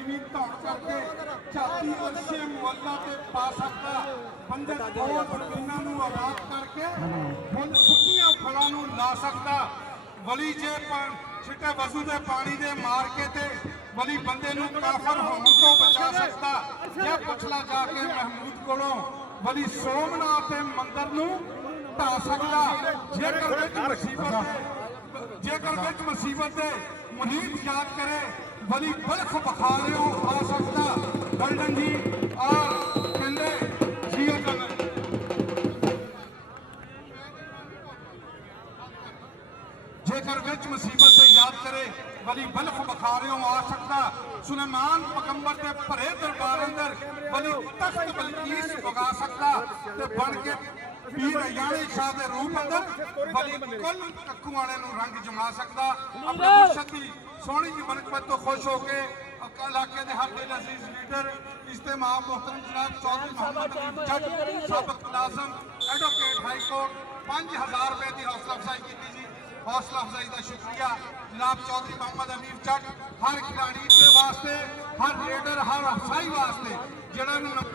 नीवी धौड़ करके छाती अच्छे मुहल्ला ते पा सकता बंदर जमीनों आबाद करके फुल सुखियां फलों ला सकता वली जे छिटे वजू के पानी दे मार के ते वली बंदे नूं काफर होने तो बचा सकता या पुछला जाके महमूद कोलों वली सोमनाथ मंदिर नूं ढा सकता जेकर विच मुसीबत मुनीब याद करे वली बल्ख बखारियों आ सकता गोल्डन जी और कहते जियो जगत जेकर विच मुसीबत याद करे वली बल्ख बखारियों आ सकता सुलेमान पैगंबर के भरे दरबार अंदर वली तख्त बलकीस उगा सकता ते बन के पीर यानी शाह के रूप अंदर वली कुल कक्कुआने नूं रंग जमा सकता अपने मुर्शद की सोहनी जी बनस्बत तो खुश होकर इलाके के हर दिल अजीज लीडर इज्तिमा मोहतरम जनाब चौधरी मोहम्मद जज साबिक मुलाजम एडवोकेट हाई कोर्ट 5000 रुपए की हौसला अफजाई की जी हौसला अफजाई का शुक्रिया जनाब चौधरी मोहम्मद अमीर जट हर खिलाड़ी के वास्ते हर रेडर हर अफसाई वास्ते जिन्हों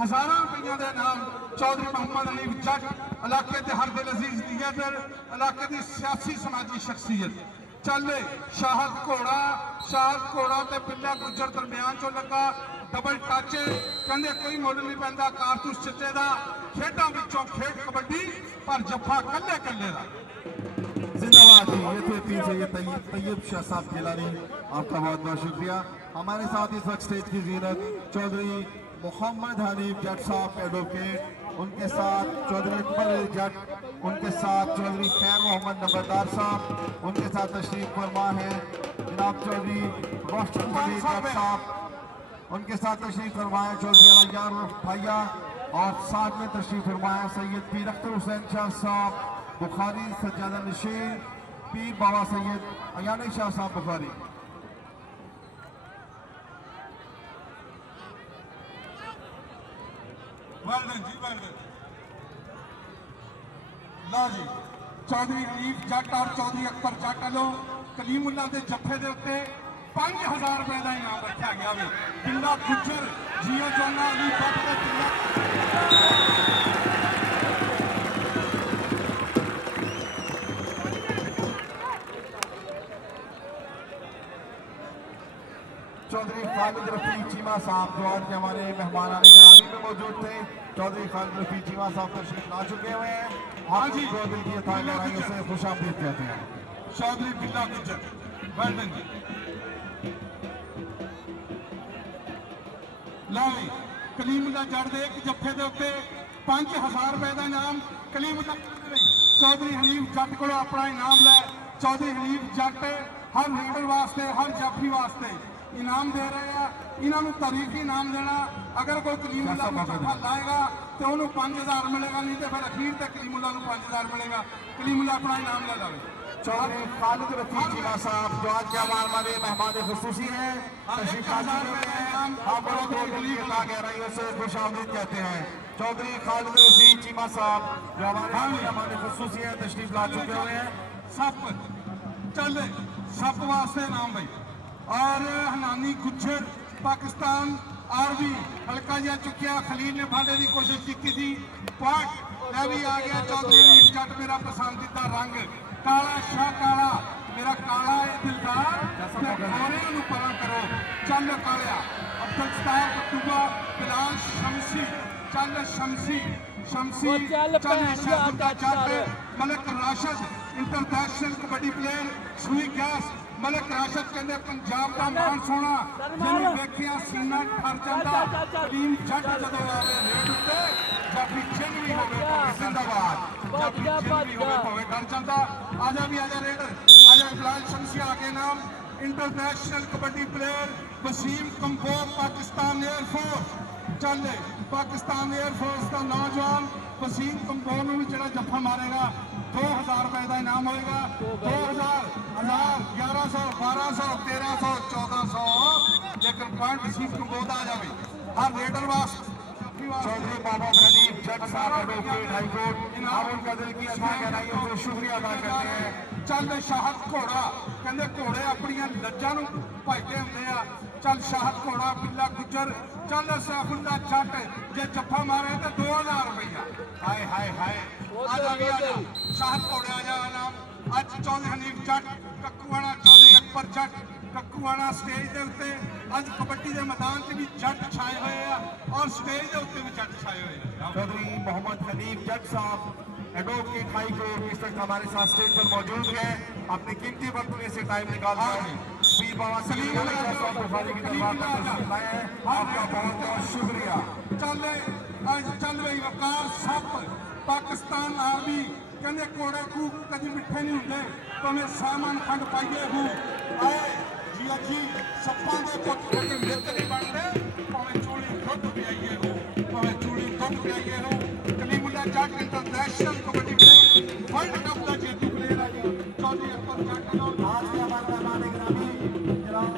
हज़ारों रुपये के नाम चौधरी मोहम्मद अमीर जट इलाके के हर दिल अजीज लीडर इलाके की सियासी समाजी शख्सियत चले शाहद घोड़ा ते पिल्ला गुजर दरम्यान चो लगा डबल टच कहते कोई मुल नहीं पैंदा कारतूस चिट्टे का खेडों विचों खेड कबड्डी पर जफा कल्ले कल्ले का जिंदाबाद जी। ये थे पीर सैयद तैयब शाह साहब गिलानी, आपका बहुत बहुत शुक्रिया। हमारे साथ इस वक्त स्टेज की जीनत चौधरी मोहम्मद हनीफ जट साहब एडवोकेट, उनके साथ चौधरी अकबर जट, उनके साथ चौधरी खैर मोहम्मद नंबरदार साहब, उनके साथ तशरीफ फरमा है जनाब चौधरी रोशन जट साहब, उनके साथ तशरीफ फरमाए चौधरी अलियार भैया और साथ में तशरीफ फरमाया सैयद पीर अख्तर हुसैन शाह साहब बुखारी सज्जादा नशीन, पीर बाबा सैयद अयानी शाह साहब बुखारी। ला जी चौधरी हनीफ जट और चौधरी अकबर जट वालों कलीमुल्ला के जत्थे के उत्ते 5000 रुपए का इनाम रखा गया वे पिंडा गुजर जियो जोना अली भट्ट के पिंडा चौधरी खालिद रफी चीमा साहब जो आज के हमारे मेहमान आने ग्रामी में मौजूद थे, चौधरी खालिद रफी चीमा साहब तशरीफ ला चुके हुए हैं। हाँ जी चौधरी की अथाई से खुश आमदीद कहते हैं। चौधरी बिल्ला गुजर वेल्डन जी लावी कलीमुल्ला जट दे एक जत्थे के उत्ते 5000 रुपए का इनाम कलीमुल्ला चौधरी हनीफ जट को अपना इनाम लै चौधरी हनीफ जट हर लीडर वास्ते हर जाफी वास्ते इनाम दे रहे हैं। इन्होंने तारीखी इनाम देना अगर कोई कलीमुल्ला जत्था लाएगा तो उन्होंने 5000 मिलेगा, नहीं तो फिर अखीर तक कलीमुल्ला 5000 मिलेगा। कलीमुल्ला अपना इनाम ले जाए। चौधरी खालिद रफी चीमा साहब जो आज के हमारे मेहमान खुसूसी हैं, गहराइयों से खुश आमदीद कहते हैं। चौधरी खालिद रफी चीमा साहब जो हमारे मेहमान खुसूसी हैं तशरीफ ला चुके हुए हैं। सप चले सप वास्ते इनाम भाई और हनानी गुजर पाकिस्तान आर्मी हल्का जा चुकिया खलील ने फाड़े की कोशिश की थी पॉइंट भी आ गया। चौधरी हनीफ जट मेरा पसंदीदा रंग काला शाह काला मेरा काला है दिलदार परा करो चल कालिया अब्दुल सतार कटुआ बिलाल शमसी चल शमसी शमसी चल मलिक राशिद इंटरनेशनल कबड्डी प्लेयर सुई गैस मलिक राशिद कहते पंजाब का मान सोना जिन्हें वेखिया सीना ठर जाता टीम जट जदों आवे रेड उत्ते जाफी चिन्ह भी होवे जिंदाबाद जाफी चिन्ह भी होवे भावे डर जाता आजा भी आजा रेडर आजा बिलाल शमसी आगे नाम international kabaddi player Waseem Kambor Pakistan air force चले पाकिस्तान एयरफोर्स का नौजवान वसीम कंबोर भी जो जफा मारेगा 2000 रुपए का इनाम होगा। 2000 1100 1200 1300 1400 लेकिन पॉइंट वसीम कंबोर आ जाए हर रेडर वास्ते। चौधरी बाबा हनीफ जट साहब एडवोकेट हाई कोर्ट आप उनका दिल की अथा गहराइयों से शुक्रिया अदा करते हैं। चल शाहद घोड़ा कहते घोड़े अपन लज्जा भजते होंगे चल शाहद घोड़ा बिल्ला गुजर चल सैफुल्ला जट जे जफ्फा मारे तो 2000 रुपया हाय हाय हाय आजा भी आजा शाहद घोड़े आजा नाम अज चौधरी हनीफ जट कक्कुआना चौधरी अकबर जट कक्कुआना स्टेज के उत्ते अज कबड्डी के मैदान से भी जट छाए हुए हैं और स्टेज के उत्ते भी जट छाए हुए हैं। चौधरी मोहम्मद हनीफ जट साहब एडवोकेट हाई कोर्ट इस वक्त हमारे साथ स्टेज पर मौजूद हैं। अपने कीमती वक्त में से टाइम निकाल वीर बाबा सलीम आपका बहुत बहुत शुक्रिया। चल रही वकार सप पाकिस्तान आर्मी कहते घोड़े को कभी मिठे नहीं होंगे तुम्हें सामान खंड पाइए हूँ जी जी सप्पा के पुत कभी मित्र नहीं बनते भावें चूड़ी दुध पियाइए हो भावें चूड़ी दुध पियाइए हो Kalimullah Jatt international kabaddi player world cup का जेतू प्लेयर है चौधरी अकबर जट आज के हमारे मेहमान गिरामी जनाब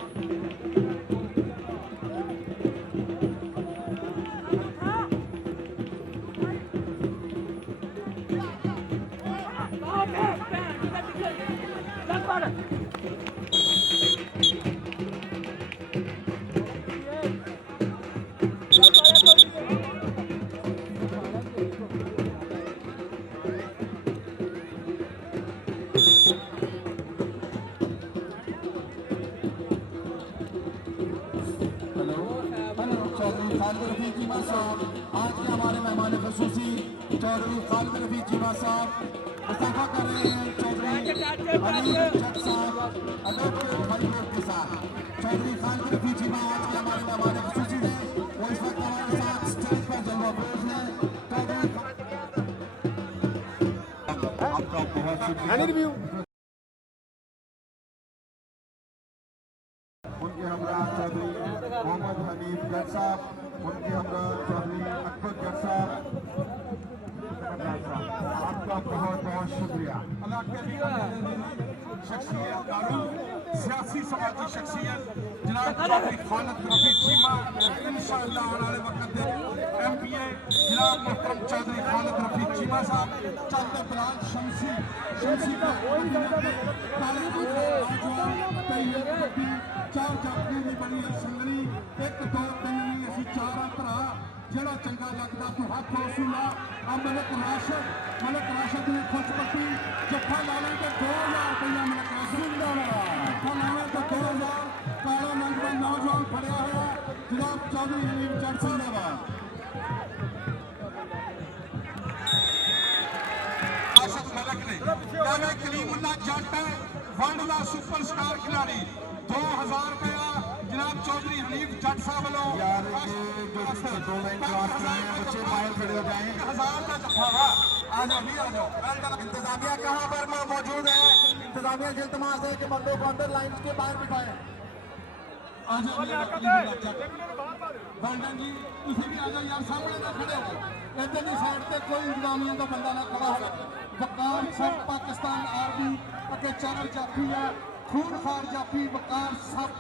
आज के हमारे मेहमान खसूसी चौधरी खालिद रफीक चीमा साहब मुस्तफा कर रहे हैं चौधरी हनीफ जट साहब एडवोकेट हाई कोर्ट के साथ चौधरी खालिद रफीक चीमा आज के हमारे मेहमान खसूसी हैं वो इस वक्त हमारे साथ स्टेज पर जलवा बोझ हैं। चौधरी आपका बहुत शुक्रिया। उनके हमरा चौधरी मोहम्मद हनीफ जट साहब उनके हमरा चौधरी अकबर जट साहब आपका बहुत बहुत शुक्रिया। शख्सियत सियासी समाजी शख्सियत जनाब चौधरी खालिद रफीक चीमा इंशाअल्लाह आने वाले वक्त MPA जनाब मोहतरम चौधरी खालिद रफीक चीमा साहब चलते दलाल शमसी चार जाफरी की बनी संगली 1 2 3 नहीं असी चारा भरा जड़ा चंगा लगता तू हाथ हौसला अब मलक राशद ने खुश पट्टी जफ्फा लाने के 2000 रुपया मलक राशद जफ्फा लाने के 2000 काला मंग में नौजवान फड़िया हुआ जनाब चौधरी हनीफ जट जिंदाबाद। राशद मलक ने कलीमुल्ला जट वर्ल्ड का सुपरस्टार खिलाड़ी 2000 रुपया जनाब चौधरी हनीफ जट साहब वालों यार ये जो 2 लाइन क्रॉस कर रहे हैं बच्चे बाहर खड़े हो जाएं। 1000 का जफ्फा आ जाओ भी आ जाओ। इंतजामिया कहाँ पर मौजूद है? इंतजामिया से इल्तमास है कि बंदों को अंदर लाइन के बाहर बिठाएं। आ जाओ बंडन जी तुम भी आ जाओ यार सामने ना खड़े हो इधर की साइड से कोई इंतजामिया का बंदा ना खड़ा हो। वकार सब पाकिस्तान आर्मी अगे चैनल जाफी है खूनखार जाफी वकार सब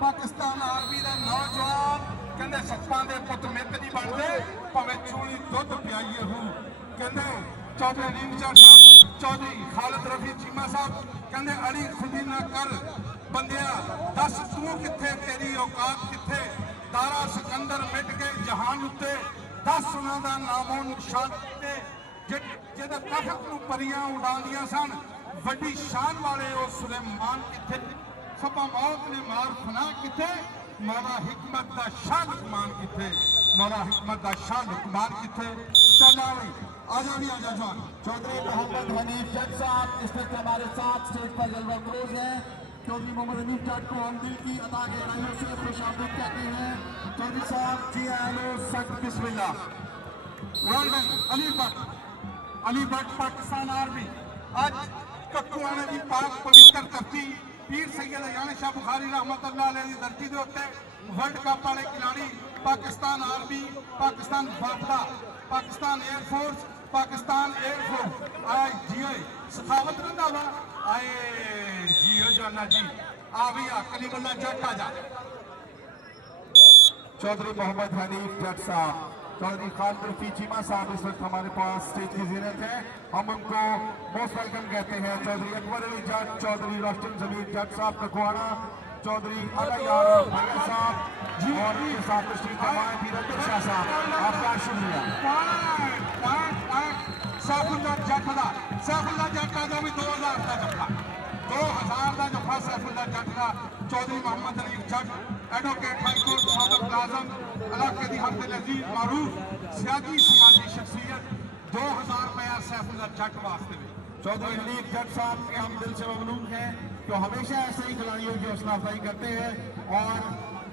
पाकिस्तान आर्मी का नौजवान कहते सप्पा के पुत मित नहीं बनते भावें चूड़ी दुध पियाइए हूँ कहते चौधरी हनीफ जट साहब चौधरी खालिद रफीक चीमा साहब कहते अड़ी खुदी ना कर बंदिया दस तू किथे तेरी औकात किथे दारा सिकंदर मिट गए जहान उत्ते 10 उन्हों का नामो निशान जिहदे तख्त नूं परियां उड़ांदियां सन वड्डी शान वाले वो सुलेमान किथे सपा मौत ने मार फना किथे मौला हिकमत दा शाह लुकमान किथे मौला हिकमत दा शाह लुकमान किथे चल आजा भी आजा जवान। चौधरी मोहम्मद हनीफ जट साहब इस वक्त हमारे साथ स्टेज पर जलवा क्रोज है। चौधरी मोहम्मद हनीफ जट को हम दिल की अदा गहराइयों से खुश आमदीद कहते हैं। चौधरी साहब जी आलो सख्त बिस्मिल्लाह। अली भट्ट पाकिस्तान आर्मी आज कक्कुआना की पाक पवित्र धरती पीर सैयद यानी शाह बुखारी रहमतुल्लाह अलैह की धरती के उत्ते वर्ल्ड कप वाले खिलाड़ी पाकिस्तान आर्मी पाकिस्तान वाफदा पाकिस्तान एयरफोर्स पाकिस्तान एयरफोर्स आए जियो सखावत रंधावा आए जियो जाना जी आ भी आ कलीमुल्ला जट आ जा। चौधरी मोहम्मद हनीफ जट साहब चौधरी खालिद रफीक चीमा साहब इस वक्त हमारे पास स्टेज की ज़ियरत है। हम उनको मोस्ट वेलकम कहते हैं। चौधरी अकबर अली जट चौधरी रोशन जमीर जट साहब कक्कुआना चौधरी जी और उनके साथ तशरीफ फरमाए पीर अब्दुल शाह साहब, आपका शुक्रिया। सैफुल्ला जट का सैफुल्ला जट का भी 2000 का जत्था 2000 का जत्था सैफुल्ला जट का चौधरी मोहम्मद अलीफ जट एडवोकेट हाईकोर्ट साबिक मुलाजम इलाके की हर दिल अजीज मारूफ सियासी समाजी शख्सियत 2000 रुपया सैफुल्ला जट वास्ते भी। चौधरी अलीफ जट साहब के हम दिल से ममनून हैं कि हमेशा ऐसे ही खिलाड़ियों की हौसला अफजाई करते हैं और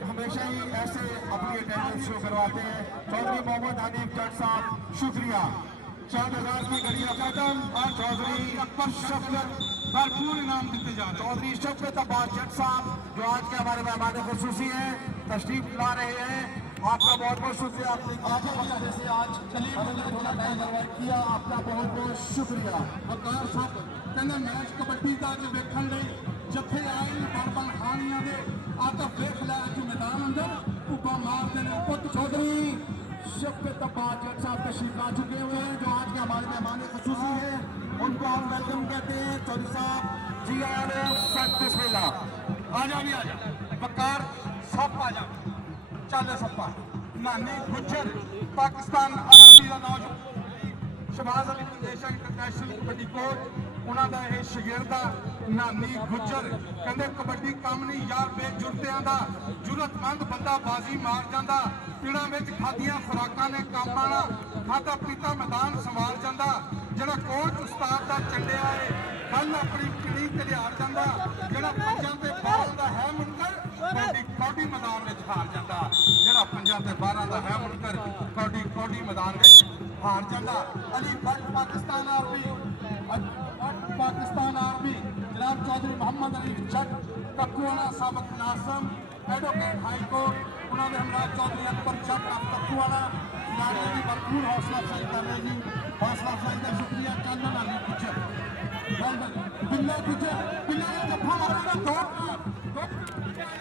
हमेशा ही ऐसे अपनी अटेंडेंस शो करवाते हैं। चौधरी मोहम्मद हनीफ जट साहब शुक्रिया। 4000 की घड़ियां खत्म और चौधरी अकबर शफकत भरपूर इनाम देते जा रहे हैं। चौधरी शफकत अब्बास जट साहब जो आज के हमारे मेहमान खुसूसी हैं, तशरीफ ला रहे हैं, आपका बहुत बहुत शुक्रिया। आपने आज थोड़ा टाइम अवॉइड किया, आपका बहुत बहुत शुक्रिया। अवतार साहब कहते मैच कबड्डी का अज वेखण लई जत्थे आए बन खानियां दे आतफ वेख लै अज मैदान अंदर उबा मारते हैं पुत चौधरी शफकत अब्बास जट साहब तशरीफ ला चुके हुए हैं जो आज के हमारे मेहमान खुसूसी हैं, उनको हम वेलकम कहते हैं। चौधरी साहब जी आए सख्त बिस्मिल्लाह। आजा भी आजा बकार सप आजा चल सप्पा नानी गुज्जर पाकिस्तान आर्मी का नाम Shahbaz Ali Indonesia international kabaddi coach उन्होंने यह शगिरदा नानी गुज्जर कहते कबड्डी काम नहीं यार बेजुरतियां का जुरतमंद बंदा बाजी मार जाता पिड़ा में खादियां खुराकां ने काम आना खाता पीता मैदान संभाल जाता जरा कोच उस्ताद का चंडिया है कल अपनी पीढ़ी ते लिहार जाता जरा पंजां ते 12 का है मुनकर कौडी मैदान में हार जाता जरा पंजां ते 12 का है मुनकर कौडी मैदान में हार जाता। अली भट्ट पाकिस्तान आर्मी जनाब चौधरी मोहम्मद अली जट कक्कुआना साबिक मुलाजम एडवोकेट हाईकोर्ट उन्होंने हमराज चौधरी अकबर जट ऑफ कक्कुआना खिलाड़ियों की भरपूर हौसला अफजाई कर रहे जी। हौसला अफजाई का शुक्रिया। चंदन अली गुज्जर बिल्ला गुज्जर बिल्ला ने जफा मारा दो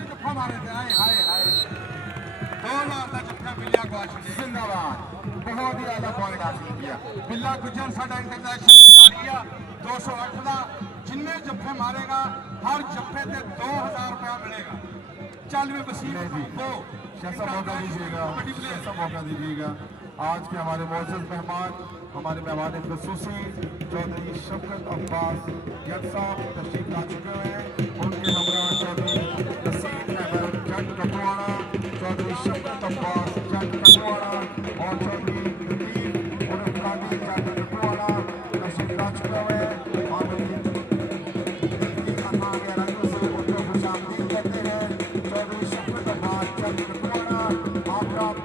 जफा मारे थे आए हाय हाय 2000 का जफा बिल्ला को आशुले जिंदाबाद, बहुत ही आला पॉइंट हासिल किया। बिल्ला गुज्जर साडा इंटरनेशनल खिलाड़ी आ 208 का जिन्ने जफे मारेगा हर जफे से 2000 रुपया मिलेगा। चल में वसीम दो कैसा मौका दीजिएगा, कैसा मौका दीजिएगा। आज के हमारे मोअज़्ज़ज़ मेहमान हमारे मेहमान खुसूसी चौधरी शफकत अब्बास जट साहब तशरीफ ला चुके हैं, उनके हमरा चौधरी नसीम अहमद जट कक्कुआना, चौधरी शफकत अब्बास जट कक्कुआना और चौधरी नदीम उर्फ कादी जट कक्कुआना तशरीफ ला चुके हुए हैं।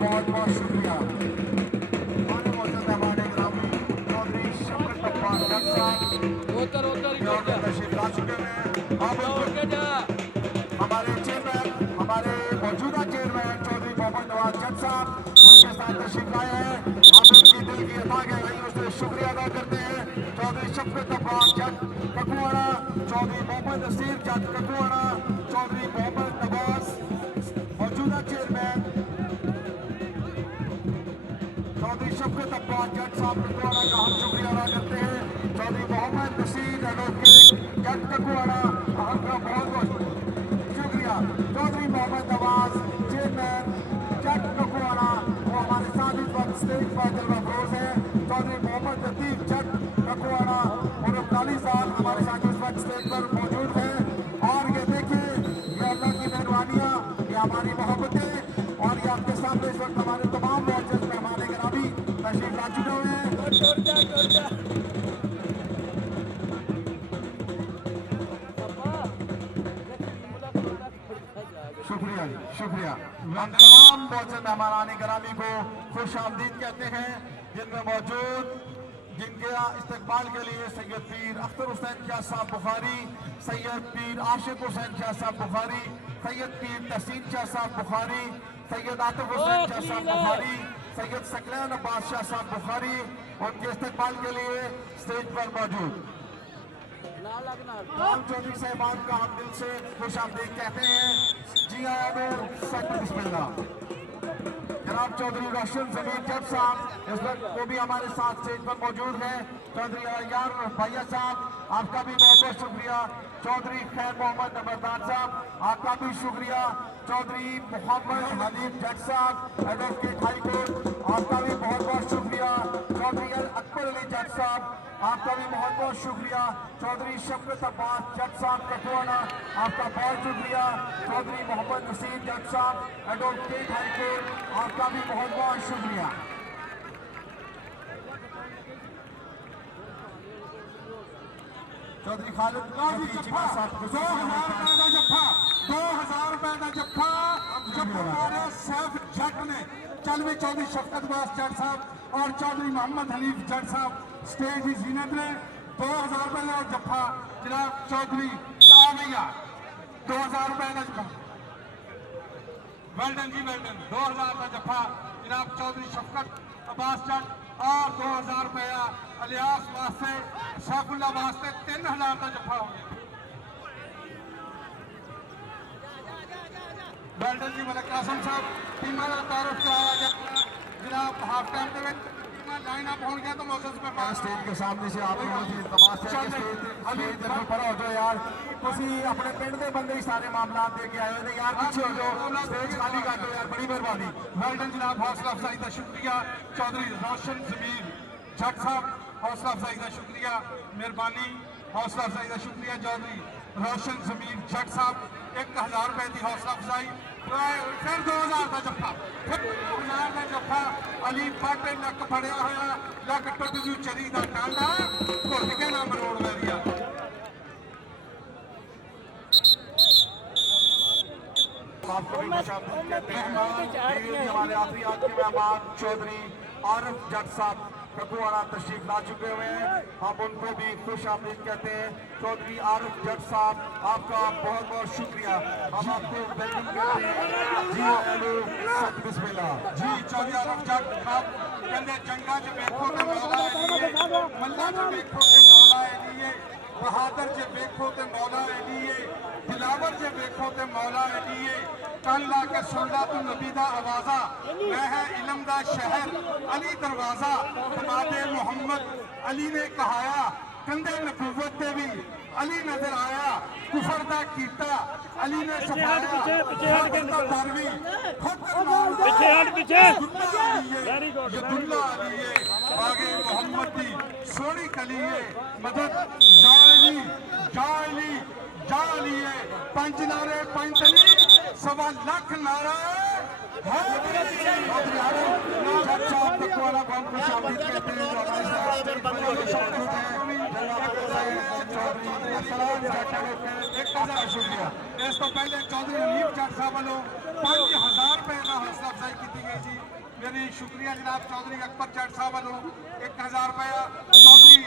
बहुत बहुत शुक्रिया। हमारे मौजूद हमारे ग्रामीण चौधरी शफकत अब्बास जट साहब तशरीफ ला चुके हैं। हमारे चेयरमैन हमारे मौजूदा चेयरमैन चौधरी मोहम्मद नवाज जट साहब उनके साथ तशरीफ लाए हैं। आप उनकी दिल की अता के भाई उससे शुक्रिया अदा करते हैं। चौधरी शफकत अब्बास जट कक्कुआना, चौधरी मोहम्मद नसीर जट कक्कुआना, चौधरी मोहम्मद नवाज मौजूदा चेयरमैन चौधरी शफकत अब्बास जट साहब कक्कुआना का हम शुक्रिया अदा करते हैं। चौधरी मोहम्मद नसीर एडवोकेट जट कक्कुआना आपका बहुत बहुत शुक्रिया। चौधरी मोहम्मद नवाज चेयरमैन जट कक्कुआना वो हमारे साथ इस वक्त स्टेज पर जलवा फरोज है। चौधरी मोहम्मद लतीफ जट कक्कुआना और 40 साल हमारे साथ इस वक्त स्टेज पर मौजूद है। और ये देखिए ये अल्लाह की मेहरबानियाँ, ये हमारी मोहब्बतें और ये आपके सामने इस वक्त हमारे तमाम मौजूद मेहमान गिरामी तशरीफ ला चुके हुए हैं। शुक्रिया शुक्रिया। हम तमाम मौजूद मेहमान गिरामी को खुश आमदीद कहते हैं, जिनमें मौजूद जिनके इस्तकबाल के लिए सैयद पीर अख्तर हुसैन शाह साहब बुखारी, सैयद पीर आशिक हुसैन शाह साहब बुखारी, सैयद पीर तहसीन शाह साहब बुखारी, सैयद आतिफ हुसैन शाह साहब बुखारी, सैयद सकलैन अब्बास शाह साहब बुखारी उनके इस्तकबाल के लिए स्टेज पर मौजूद। तमाम चौधरी साहबान का हम दिल से खुश आमदीद कहते हैं। जी आमिर सख्त बिस्मिल्लाह। जनाब चौधरी रोशन जमीर जट साहब इस वक्त वो भी हमारे साथ स्टेज पर मौजूद है। चौधरी अयार भैया साहब आपका भी बहुत बहुत शुक्रिया। चौधरी खैर मोहम्मद नंबरदार साहब, आपका भी शुक्रिया। चौधरी मोहम्मद हनीफ जट साहब, एडवोकेट हाई कोर्ट, आपका भी बहुत बहुत शुक्रिया। चौधरी अकबर अली जट साहब, आपका भी बहुत बहुत शुक्रिया। चौधरी शफकत अब्बास जट साहब ककुआना, आपका बहुत शुक्रिया। चौधरी मोहम्मद नसीर जट साहब, एडवोकेट हाई कोर्ट, आपका भी बहुत बहुत शुक्रिया। चौधरी खालिद जफ्फा 2000 रुपए का जफ्फा, 2000 रुपए का जफ्फा जब हमारे सैफ जट ने चलवे चौधरी शफकत अब्बास जट साहब और चौधरी मोहम्मद हनीफ जट साहब स्टेज की जीनत ने 2000 रुपए का जफ्फा जनाब चौधरी भैया 2000 रुपए का जफ्फा वेल्डन जी वेल्डन 2000 का जफ्फा जनाब चौधरी शफकत अब्बास जट और 2000 रुपया अलियास वास्ते सैफुल्ला वास्ते 3000 का जफ्फा हो गया। वेल्डन जी मलिक कासम साहब टीमां का तारुफ कराया गया जनाब हाफ टाइम के लाइन अप हो गया तो मोसेस पे स्टेज के सामने से आप लोगों की तमाशा के स्टेज पर पड़ा हो जाओ यार। तुसी अपने पिंड के बंदे ही सारे मामला दे के आए हो यार, पीछे हो जाओ, स्टेज खाली कर दो यार, बड़ी मेहरबानी। वेल्डन जनाब हौसला अफजाई का शुक्रिया। चौधरी रोशन जमीर जट साहब हौसला अफजाई का शुक्रिया, मेहरबानी हौसला अफजाई का शुक्रिया। चौधरी रोशन जमीर जट साहब 1000 रुपए की हौसला अफजाई, फिर 2000 का जफ्फा, फिर 2000 का जफ्फा अली भट्ट लक फड़िया होया लक टुट जू चरी का टांडा घुट के ना मरोड़ वैरिया। हमारे आखिरी आज के मेहमान चौधरी आरिफ जट साहब ककुआना तशरीफ ला चुके हुए हैं, हम उनको भी खुश आमदीद कहते हैं। चौधरी आरिफ जट साहब आपका बहुत बहुत शुक्रिया, हम आपको वेलकम करते हैं। जी हेलो सत बिस्मिल्लाह जी चौधरी आरिफ जट साहब कहते जंगा च वेखो ते मौला एलिए, मल्ला च वेखो ते मौला एलिए, बहादुर च वेखो ते मौला एलिए, दिलावर च वेखो ते मौला एलिए, कन ला के सुन ला तू नबी दा आवाजा, मैं है इलम दा शहर अली दरवाजा, तमादे मोहम्मद अली ने कहाया, कंधे नबूवत ते भी अली नजर आया, कुफर दा कीता अली ने सफाया, दारवी यदुल्ला अलीए, आगे मोहम्मद दी सोनी कलीए, मदद जाली जाली जालिए, पंच नारे पंचली सवा लाख नारा शुक्रिया। इस तो पहले चौधरी हनीफ जट साहब वालों 5000 रुपए का हौसला अफजाई की गई थी। मेरी शुक्रिया जनाब चौधरी अकबर जट साहब वालों 1000 रुपया, चौधरी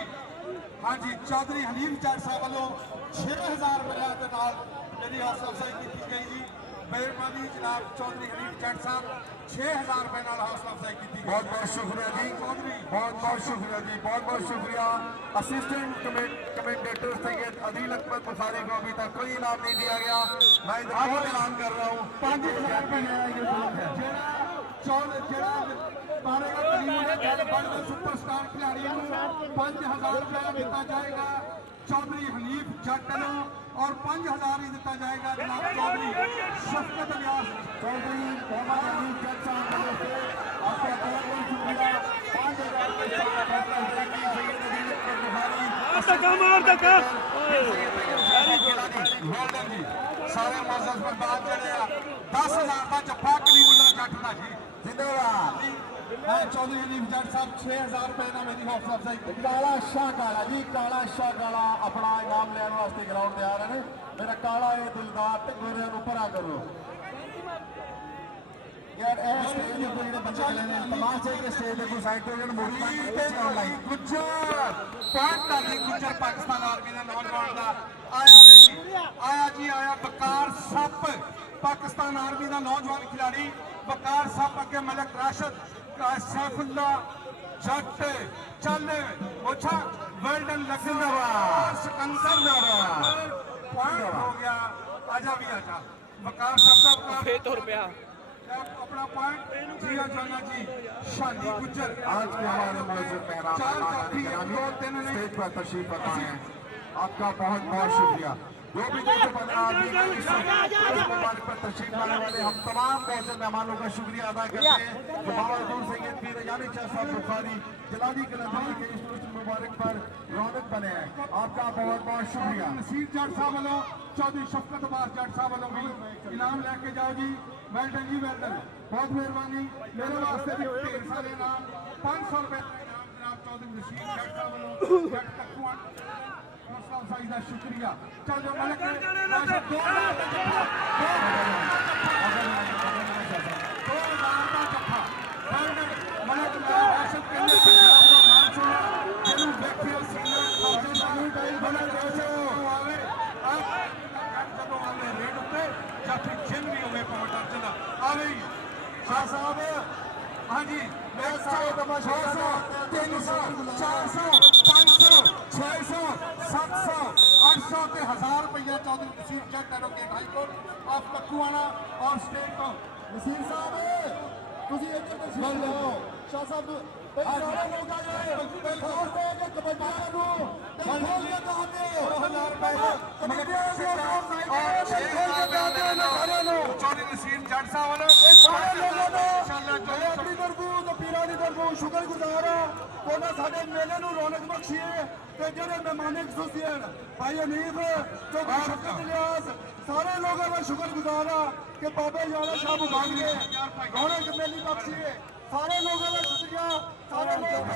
हाँ जी चौधरी हनीफ जट साहब वालों 6000 रुपया के नाल मेरी हौसला अफजाई की गई जी। मेहरबानी जनाब चौधरी हनीफ जट साहब 6000 रुपए नाल हौसला अफजाई की गई। बहुत बहुत शुक्रिया जी, चौधरी बहुत बहुत शुक्रिया जी, बहुत बहुत शुक्रिया। असिस्टेंट कमेंटेटर सैयद अदील अकबर बुखारी को अभी तक कोई इनाम नहीं दिया गया, मैं इधर ऐलान कर रहा हूँ 5000 रुपए सुपरस्टार खिलाड़ी 5000 रुपया दिता जाएगा चौधरी हनीफ जट और 5000 ही दिता जाएगा जनाब चौधरी शफकत अलियास चौधरी मोहम्मद हनीफ जट साहब आपका बहुत बहुत शुक्रिया। 5000 जी सारे मौजूद में बात जड़े 10000 का जफ्फा कलीमुल्ला जट का जी जिंदाबाद। चौधरी हनीफ जट साहब 6000 रुपए ना मेरी हौसला अफजाई की। काला शाह काला जी, काला शाह काला अपना इनाम लेने वास्ते ग्राउंड पे आ रहे हैं। मेरा काला है दिलदार ते गोरे ऊपर आ करो यार। स्टेज पे कोई बंदे चले ने तमाशे के स्टेज पे साइड पे movement online Gujjar Pakistani Gujjar Pakistan army का नौजवान का आया जी आया बकार सप पाकिस्तान आर्मी का नौजवान खिलाड़ी बकार सप अगे मलिक राशिद सैफुल्ला जट चल ओछा वेल्डन लखनऊ सिकंदर पॉइंट हो गया। आजा भी आजा बकार साहब का अपना पॉइंट जिया जाना जी शादी गुज्जर आज के हमारे मौजूद मेहमान स्टेज पर तशरीफ फरमा हैं। आपका बहुत बहुत शुक्रिया। जो भी 215 आदमी का इस मुबारक पर तशरीफ लाने वाले हम तमाम पहुंचे मेहमानों का शुक्रिया अदा करते हैं जो बाबा हजूर सैयद पीर यानी शाह साहब बुखारी जिलानी के नजदीक के इस मुबारक पर रौनक बने हैं। आपका बहुत बहुत शुक्रिया। नसीर जट साहब वालों चौधरी शफकत अब्बास जट साहब वालों भी इनाम लेके जाओ जी। वेल्डन जी वेल्डन, बहुत मेहरबानी। मेरे वास्ते भी ढेर सारे इनाम 500 रुपए का इनाम जनाब चौधरी नसीर जट साहब वालों जट ककुआना साहिब का शुक्रिया। चल जो मलक ने 2000 का जत्था मलक आशक के लिए पंजाब का नाम सुना जिन्हों देखिए सीना खाते सानू टाइम बना देशो आवे अब जदों आवे रेड उत्ते ਜਾਂ ਫਿਰ ਜਿੰਨ ਵੀ ਹੋਵੇ ਪਹੁੰਚਾ ਚਲਾ ਆਵੇ ਸ਼ਾਹ ਸਾਹਿਬ। ਹਾਂਜੀ ਮੈਂ ਸਾਰੇ ਤਮਾਸ਼ਾ 300 400 500 600 700 800 ਤੇ 1000 ਰੁਪਇਆ ਚੌਧਰੀ ਨਸੀਰ ਜੱਟ ਐਡਵੋਕੇਟ ਹਾਈ ਕੋਰਟ ਆਫ ਕੱਕੂਆਣਾ ਔਰ ਸਟੇਟ ਤੋਂ नसीर साहब ਤੁਸੀਂ ਇੱਧਰ ਤਸ਼ਰੀਫ ਲਿਆਓ। ਸ਼ਾਹ ਸਾਹਿਬ ਸਾਰੇ ਲੋਕ ਆ ਜਾਏ ਖਾਸ ਤੌਰ ਤੇ ਕਬੱਡੀਆਂ ਨੂੰ ਖੋਲ ਕੇ ਦਾਨ ਦਿਓ 2000 ਰੁਪਏ ਕਬੱਡੀਆਂ ਦੇ ਚੌਧਰੀ ਨਸੀਰ ਜੱਟ ਸਾਹਿਬ ਵੱਲੋਂ ਸਾਰੇ ਲੋਕਾਂ ਦਾ ਇੰਸ਼ਾਅੱਲਾ ਆਪਣੀ ਤਰਫੋਂ ਤੇ ਪੀਰਾਂ ਦੀ ਤਰਫੋਂ ਸ਼ੁਕਰਗੁਜ਼ਾਰ ਹਾਂ। ਉਹਨਾਂ ਸਾਡੇ ਮੇਲੇ ਨੂੰ ਰੌਣਕ ਬਖਸ਼ੀ ਹੈ ਤੇ ਜਿਹੜੇ ਮਹਿਮਾਨ ਖੁਸ਼ੀਆਂ ਭਾਈ ਅਨੀਫ ਚੌਧਰੀ ਸ਼ਫਕਤ ਇਲਿਆਸ सारे लोगों का शुक्रगुजार हाँ कि बाबे यारा शाह बुखारी के रौनक मेली बख्शी है। सारे लोगों का शुक्रिया। सारे लोग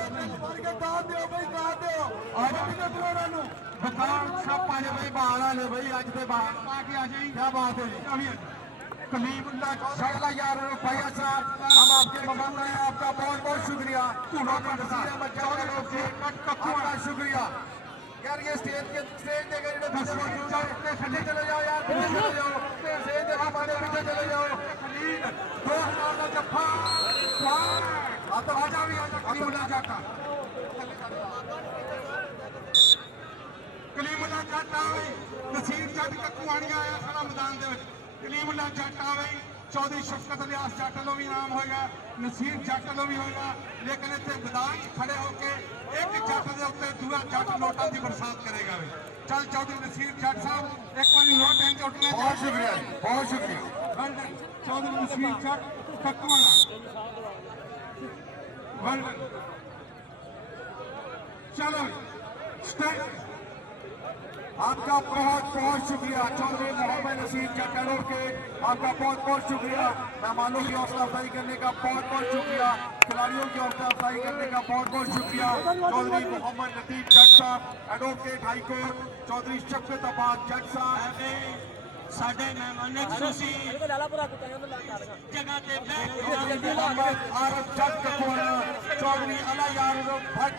के दाद दो भाई दाद दो बकार छापा ने भाई बाहर आ ले भाई आज से बाहर आके आ जाइए। क्या बात है जी कलीमुल्लाह शाला यार भैया साहब हम आपके मेहमान हैं। आपका बहुत बहुत शुक्रिया। आपका शुक्रिया यार। ये स्टेज देकर पीछे चले जाओ यार पीछे चले जाओ स्टेज देखा हमारे पीछे चले जाओ। 2000 का जफ्फा तो आजा भी आजा कलीमुल्लाह जाटा कलीमुल्लाह जट आवे नसीर जट ककुआनी आया सारा मैदान दे विच कलीमुल्लाह जट आवे चौधरी शफकत इलियास जट वालों भी इनाम होएगा नसीर जट वालों भी होएगा। लेकिन इतने मैदान खड़े होके एक जट के उत्ते दूसरा जट नोटां की बरसात करेगा। चल चौधरी नसीर जट साहब एक बार नोट इंच उठने बहुत शुक्रिया बहुत शुक्रिया। चौधरी नसीर जट ककुआना वेल्डन। चलो आपका बहुत बहुत शुक्रिया चौधरी मोहम्मद नसीर जट एडवोकेट आपका बहुत बहुत शुक्रिया। मेहमानों की हौसला अफजाई करने का बहुत बहुत शुक्रिया। खिलाड़ियों की हौसला अफजाई करने का बहुत बहुत शुक्रिया। चौधरी मोहम्मद नसीर जट साहब एडवोकेट हाई कोर्ट चौधरी शफकत अब्बास जट साहब साडे मेहमाने खुशी जगह ते मोहम्मद आरफ जट ककुआना चौधरी अला यार भट्ट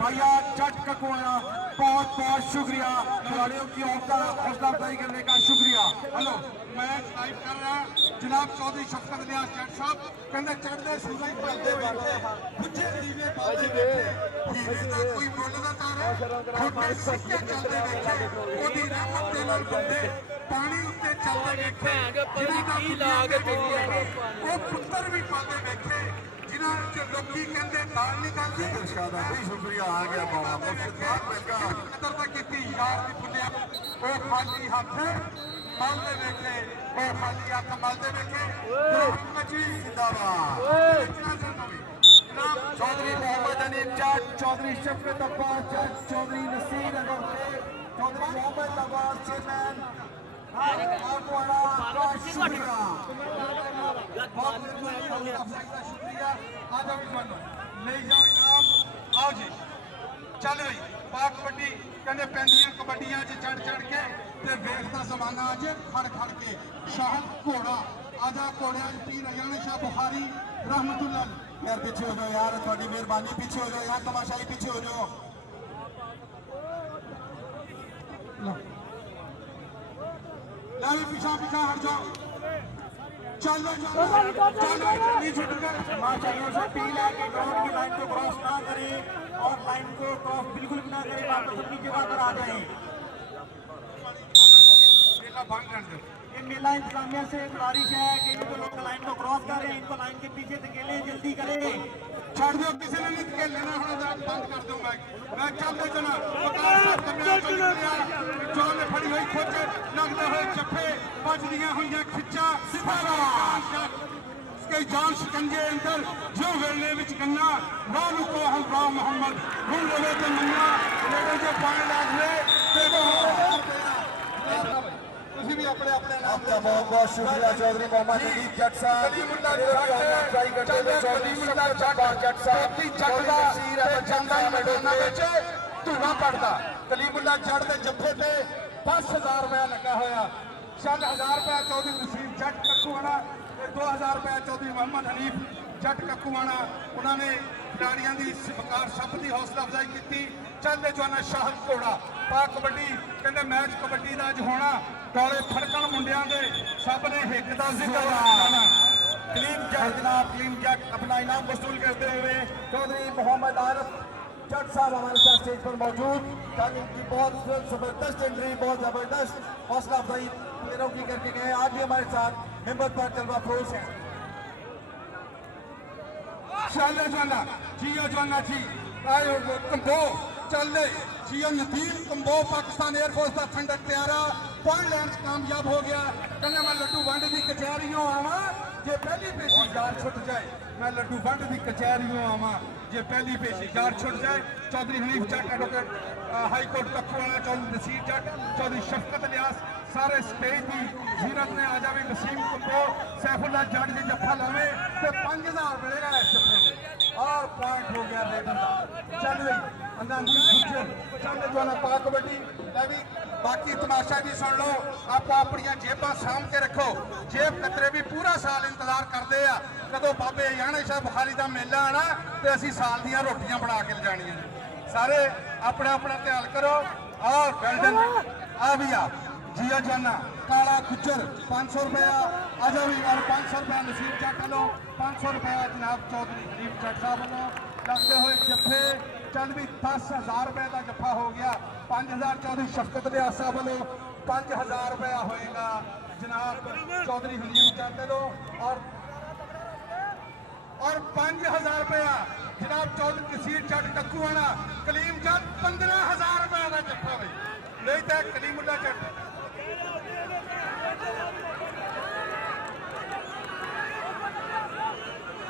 भैया जट ककुआना बहुत बहुत शुक्रिया। खिलाड़ियों की हौसला अफजाई करने का शुक्रिया। हेलो मैच लाइव कर रहा जनाब चौधरी शफकत इलियास जट साहब कहते चढ़ते सूरज पलते बैठे बुझे दीवे पाते बैठे हीरे दा कोई मुੱਲ ना तारे खोटे सिक्के चलते बैठे ओदी रहमत दे नाल बंदे पानी उत्ते चलते बैठे जिन्हां दा की लाग तेरी ओ पुੱਤਰ भी पाते बैठे जिन्हां च लोकी कहंदे दाल निकालदे शुक्रिया आ गया बाबा कदर दा कीती यार भी भुलिया ओ खाली हथ मलदे बैठे ओ खाली हथ मलदे बैठे मची जिंदाबाद। चौधरी मोहम्मद अनीफ जट चौधरी शफकत अब्बास जट चौधरी नसीर एडवोकेट चौधरी मोहम्मद अब्बास चेयरमैन काकुआना का शुक्रिया। शुक्रिया आज भी सुनो ले जाओ इनाम आओ जी चल भाई पाक कबड्डी कहते पैंदियां कबड्डियां च चढ़ चढ़ के ते वेखदा जमाना अज खड़ खड़ के शाह घोड़ा आजा घोड़िया पीर यानी शाह बुखारी रहमतुल्लाह। यार पीछे हो जाओ यार थोड़ी मेहरबानी पीछे हो जाओ यार तमाशाई पीछे हो जाओ। लाई पीछा पीछा हट जाओ चलो चलो नहीं छूट गए माशाअल्लाह से पीला के ग्राउंड की लाइन को क्रॉस ना करें और लाइन को क्रॉस बिल्कुल भी ना करें वापस अपनी जगह पर आ जाएं। मेला बंद कर दो ये मेला इंतजामिया से गुजारिश है कि ये जो लोग लाइन को क्रॉस कर रहे हैं इनको लाइन के पीछे धकेलें, जल्दी करें। ਛੱਡ ਦਿਓ ਕਿਸੇ ਨੇ ਨਹੀਂ ਧਕੇਲਣਾ ਹੁਣ ਦਾ ਬੰਦ ਕਰ ਦਿਓ ਮੈਂ ਚੱਲਦੇ ਜਨਾ ਵਕਾਰ ਸਾਹਿਬ ਕੰਨਿਆ ਚੋਂ ਨਿਕਲਿਆ ਜੋ ਨੇ ਫੜੀ ਹੋਈ ਖੁੱਚ ਲੱਗਦੇ ਹੋਏ ਜੱਫੇ ਵੱਜਦੀਆਂ ਹੋਈਆਂ ਖਿੱਚਾਂ ਕਿ ਜਾਨ ਸ਼ਿਕੰਜੇ ਅੰਦਰ ਜੋ ਵੇਲੇ ਵਿੱਚ ਕੰਨਾ ਵਾਹ ਨੂੰ ਕੋ ਹਮ ਵਾਹ ਮੁਹੰਮਦ ਹੁਣ ਲਵੇ ਤੇ ਮੰਨਾ ਜਿਹੜੇ ਜੋ ਪਾਣ ਲੱਗਦੇ ਤੇ ਤੁਸੀਂ ਵੀ ਆਪਣੇ ਆਪਣੇ ਨਾਮ आपका बहुत बहुत शुक्रिया चौधरी मोहम्मद अलीफ जट साहब ਕਲੀਮੁੱਲਾ ਟਰਾਈ ਕਰਦੇ ਨੇ ਕਲੀਮੁੱਲਾ ਜੱਟ ਸਾਹਿਬ ਦੀ ਜੱਟ ਦਾ ਤੇ ਜਾਂਦਾ ਹੀ ਮੈਦਾਨਾਂ ਵਿੱਚ ਧੂਣਾ ਪੜਦਾ ਕਲੀਮੁੱਲਾ ਜੱਟ ਦੇ ਜੱਫੇ ਤੇ 10000 ਰੁਪਇਆ ਲੱਗਾ ਹੋਇਆ 4000 ਰੁਪਇਆ ਚੌਧਰੀ ਨਸੀਰ ਜੱਟ ਕੱਕੂਆਣਾ ਤੇ 2000 ਰੁਪਇਆ ਚੌਧਰੀ ਮੁਹੰਮਦ ਹਨੀਫ ਜੱਟ ਕੱਕੂਆਣਾ ਉਹਨਾਂ ਨੇ ਖਿਡਾਰੀਆਂ ਦੀ ਵਕਾਰ ਸਭ ਦੀ ਹੌਸਲਾ ਅਫਜ਼ਾਈ ਕੀਤੀ ਚੱਲਦੇ ਜਵਾਨਾ ਸ਼ਾਹਦ ਘੋੜਾ ਪਾ ਕਬੱਡੀ ਕਹਿੰਦੇ ਮੈਚ ਕਬੱਡੀ ਦਾ ਅੱਜ ਹੋਣਾ ਟੋਲੇ ਫੜਕਣ ਮੁੰਡਿਆਂ ਦੇ ਸਭ ਨੇ ਹਿੱਕ ਦਾ ਜ਼ਿਕਰ ਕਰਨਾ कलीम जट जनाब कलीम जट अपना इनाम वसूल करते हुए चौधरी मोहम्मद आरिफ जट साहब हमारे साथ स्टेज पर मौजूद कल इनकी बहुत जबरदस्त एंट्री बहुत जबरदस्त हौसला अफजाई प्लेयरों की करके गए आज भी हमारे साथ हिम्मत पर जलवा फरोश है ਚੱਲੇ ਜਵਾਨਾ ਜੀਓ ਜਵਾਨਾ ਜੀ ਆਏ ਕੰਬੋ ਚੱਲੇ JIO Nadeem combo Pakistan air force ਦਾ ਠੰਡਕ ਪਿਆਰਾ ਪੁਆਇੰਟ ਲੈਣ 'ਚ ਕਾਮਯਾਬ ਹੋ ਗਿਆ ਕਹਿੰਦਾ ਮੈਂ ਲੱਡੂ ਵੰਡ ਦੀ ਕਚਹਿਰੀਓਂ ਆਵਾਂ ਜੇ ਪਹਿਲੀ ਪੇਸ਼ੀ ਯਾਰ ਛੁੱਟ ਜਾਏ ਮੈਂ ਲੱਡੂ ਵੰਡ ਦੀ ਕਚਹਿਰੀਓਂ ਆਵਾਂ ਜੇ ਪਹਿਲੀ ਪੇਸ਼ੀ ਯਾਰ ਛੁੱਟ ਜਾਏ ਚੌਧਰੀ ਹਨੀਫ ਜੱਟ ਐਡਵੋਕੇਟ ਹਾਈ ਕੋਰਟ ਕੱਕੂਆਣਾ ਚੌਧਰੀ ਨਸੀਰ ਜੱਟ ਚੌਧਰੀ ਸ਼ਫਕਤ ਇਲਿਆਸ ਸਾਰੇ ਸਟੇਜ ਦੀ ਜ਼ੀਰਤ ਨੇ ਆ ਜਾਵੇ ਵਸੀਮ ਕੰਬੋ ਸੈਫੁੱਲਾ ਜੱਟ ਜੇ ਜੱਫਾ ਲਾਵੇ ਤੇ 5000 ਮਿਲੇਗਾ ਇਸ ਜੱਫੇ ਤੇ और पॉइंट हो गया लेडीज का चल गई अंदर चल जो पा कबड्डी भी बाकी तमाशा भी सुन लो आप अपन जेबां साम के रखो जेब कतरे भी पूरा साल इंतजार करते हैं कदों बाबे याने शाह बुखारी का मेला आना तो असी साल दियां रोटियां बना के ले सारे अपना अपना ध्यान करो और वेल्डन आ भी आ जिया जाना काला गुज्जर 500 रुपया अजवी और 500 रुपया नसीब जट लो 500 रुपया जनाब चौधरी हनीफ जट साहब वालों लगते हुए जफ्फे चल भी 10,000 रुपए का जफ्फा हो गया 5,000 चौधरी शफकत लियास साहब वालों 5,000 रुपया होएगा जनाब चौधरी हनीफ जट लो और 5,000 रुपया जनाब चौधरी नसीर जट कक्कूआना कलीम जट 15,000 रुपया का जफ्फा भाई नहीं तो कलीमुल्ला जट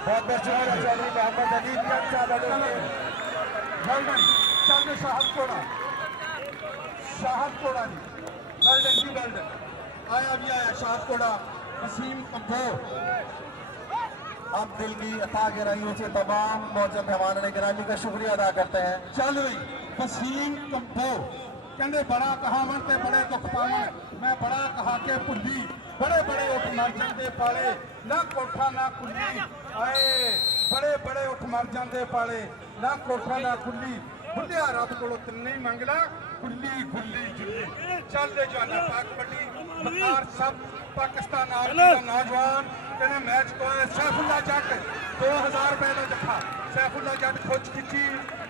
बहुत बहुत शुक्रिया चौधरी मोहम्मद अलीफ जट साहब वेल्डन चल शाहद कोड़ा जी वेल्डन जी वेल्डन आया भी आया शाहद कोड़ा वसीम कंबो हम दिल की अता गहराइयों से तमाम मौजूद मेहमानों ने गिरामी का शुक्रिया अदा करते हैं चल रही वसीम कंबो कहते बड़ा कहावन ते बड़े दुख पावन मैं बड़ा कहा के भुली बड़े बड़े उठ मर जाते पाले ना कोठा ना कुली आए बड़े बड़े उठ मर जाते पाले ना कोठा ना कुली बुढ़िया रब को तिन्ने ही मंग ला गुल्ली गुल्ली जुल्ली चल दे जाना पाक कबड्डी बकार सब पाकिस्तान आर्मी का नौजवान कहने मैच को सैफुल्ला जट 2000 रुपए का जफा सैफुल्ला जट खुच खिची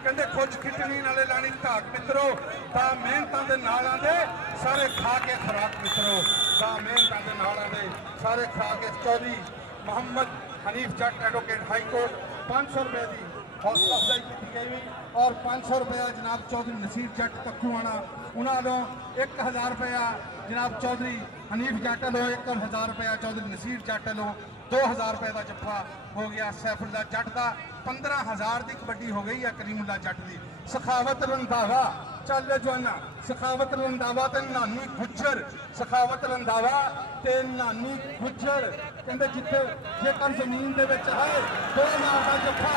कहते खुच खिचनी नाले लानी धाक मित्रों दा मेहनतां दे नाल आंदे सारे खा के खुराक मित्रों दा मेहनतां दे नाल आंदे सारे खा के चौधरी मोहम्मद हनीफ जट एडवोकेट हाई कोर्ट 500 रुपए की हौसला अफजाई की गई और 500 रुपया जनाब चौधरी नसीर जट कक्कूआना उन्होंने 1000 रुपया जनाब चौधरी हनीफ जट लो 1000 रुपया चौधरी नसीर जट लो 2000 रुपए का जफ्फा हो गया सैफुल्ला जट का 15,000 की कबड्डी हो गई है कलीमुल्ला जट की सखावत रंधावा चल जवाना सखावत रंधावा ते नानी गुज्जर सखावत रंधावा ते नानी गुज्जर कहते जिथे जेकर जमीन दे विच है 2000 का जफ्फा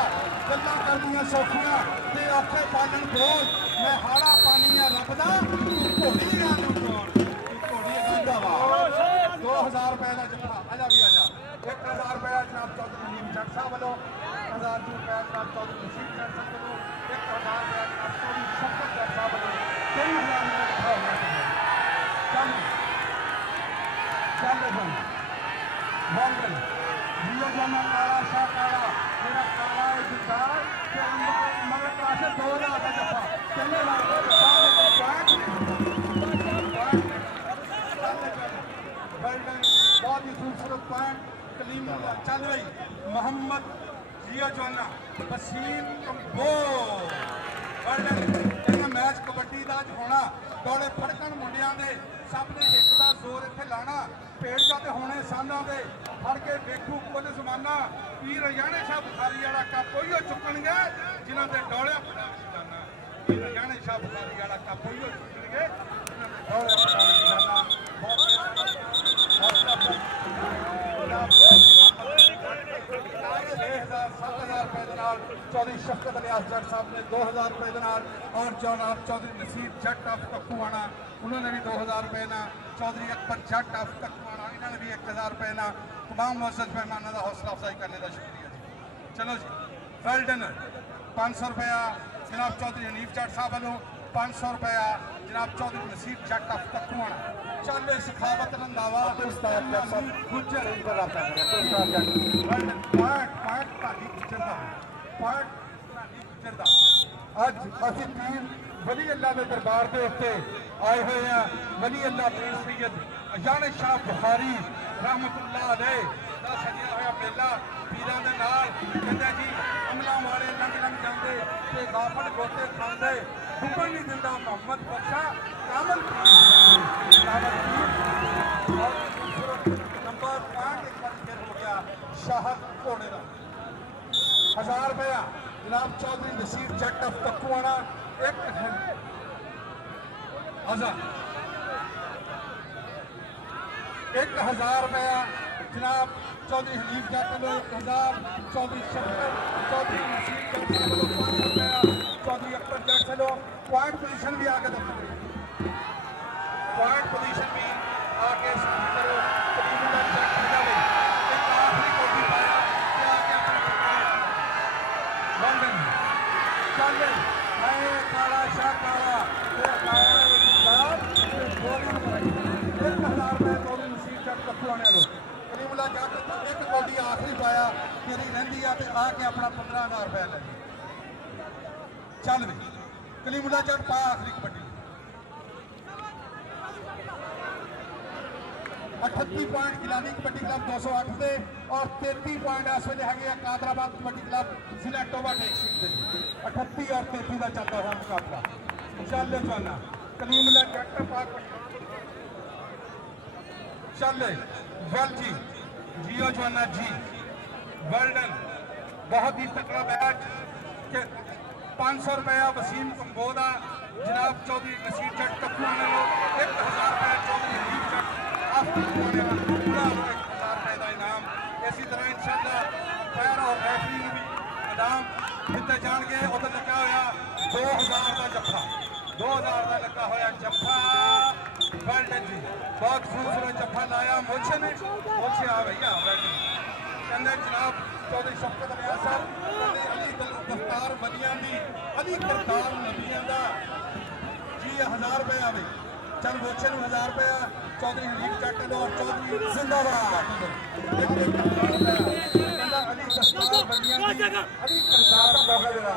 गल्लां करदियां सौखियां ते औखे पालन बोल मैं हाड़ा पानी है रब दा घोड़ी नूं कौन घोड़ी जिंदाबाद 2000 रुपए का जफ्फा आजा भी आजा 1000 रुपया जनाब चौधरी हनीफ जट साहब वालों 1000 रुपया जनाब चौधरी नसीर जट साहब वालों 1000 रुपया जनाब चौधरी शफकत जट साहब वालों 3000 रुपया जफ्फा हो गया चल मंगल जियो जाना काला शाह काला मेरा काला है जिंदार के मगर क्लास 2000 का जफ्फा चलने वाला वेल्डन बहुत ही खूबसूरत पॉइंट कलीमुल्लाह चल रही मोहम्मद जिया जोना वसीम कंबो वेल्डन मैच कबड्डी का अज होना दौड़े फड़कन मुंडिया के सब ने एक का जोर इतने लाना पेड़ का तो होने सालों के फड़ के देखू कुल जमाना पीर रजाने शाह बुखारी वाला कप उही चुकणगे जिन्हों के डोले जाना पीर रजाने शाह बुखारी वाला कप उही चुकणगे डोले जाना चौधरी शफकत अलियास जट साहब ने 2000 रुपए और जनाब चौधरी नसीब जट ऑफ कक्कुआना उन्होंने भी 2000 रुपए ना चौधरी अकबर जट ऑफ कक्कुआना इन्होंने भी 1000 रुपए ना तमाम मुअज़्ज़ज़ मेहमानों का हौसला अफजाई करने का शुक्रिया जी। चलो जी वेल्डन 500 रुपया जनाब चौधरी हनीफ जट साहब वालों 500 रुपया जनाब चौधरी नसीब जट ऑफ कक्कुआना चल सखावत रंधावा गुजर अज असी पीर वली अल्लाह के दरबार के उत्ते आए हुए हैं वली अल्लाह पीर सैयद अजान शाह बुखारी रहमतुल्लाह अलैह दा सजिया होया मेला पीरां दे नाल कहंदे जी अमला वाले लंघ लंघ जांदे ते गाफल गोते खांदे डुबन नहीं दिंदा मोहम्मद बख्शा कामल नंबर 5 एक बार फिर हो गया शाहद घोड़े का 1000 रुपया जनाब चौधरी नसीर जट ऑफ कक्कुआना 1000 रुपया जनाब चौधरी हनीफ जट वालों 1000 चौधरी शफकत चौधरी नसीर जट वालों 500 रुपया चौधरी अकबर जट वालों पॉइंट पोजीशन भी आके पॉइंट पोजीशन भी आके करो कलीमुल्लाह जट जावे एक आखिरी कोठी पाया कि आके लंदन चल मैं काला शाह काला ते काला गोली 1000 रुपए गोली नसीब जट कक्कुआने वालों कलीमुल्लाह जट एक कोठी आखिरी पाया तेरी रही है तो आके अपना 15000 रुपया ले चल भी कलीमुल्लाह जट पा आखिरी कबड्डी 38 पॉइंट गिलानी कबड्डी क्लब 208 से और 33 पॉइंट इस वे है कादराबाद कबड्डी क्लब जिला टोबा टेक सिंह 38 और 33 का चलता हुआ मुकाबला चल जाना कलीमुल्लाह जट पाक चल वेल जी जियो जवाना जी वेल्डन बहुत ही तकड़ा मैच 500 रुपया वसीम कंबोदा जनाब चौधरी नसीर जट कक्कुआना 1000 रुपया चौधरी हनीफ जट पूरा 1000 रुपए का इनाम इसी तरह इंशाअल्लाह पैर और रेफरी भी इनाम दिते जाएंगे उधर लगा होया 2000 का जफ्फा 2000 का लगा होया जफ्फा वेल्डन जी बहुत खूबसूरत जफ्फा लाया मोछे ने मोछे आ भैया वेल्डन कहते जनाब चौधरी शफकत अलियास साहब अली दफ्तार बनिया दी अली करतार नबियां दा जी 1000 रुपए आवे चल मोछे 1000 रुपया चौधरी हनीफ जट और चौधरी जिंदाबाद अली दफ्तार बनिया दी अली करतार मौका दे रहा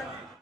है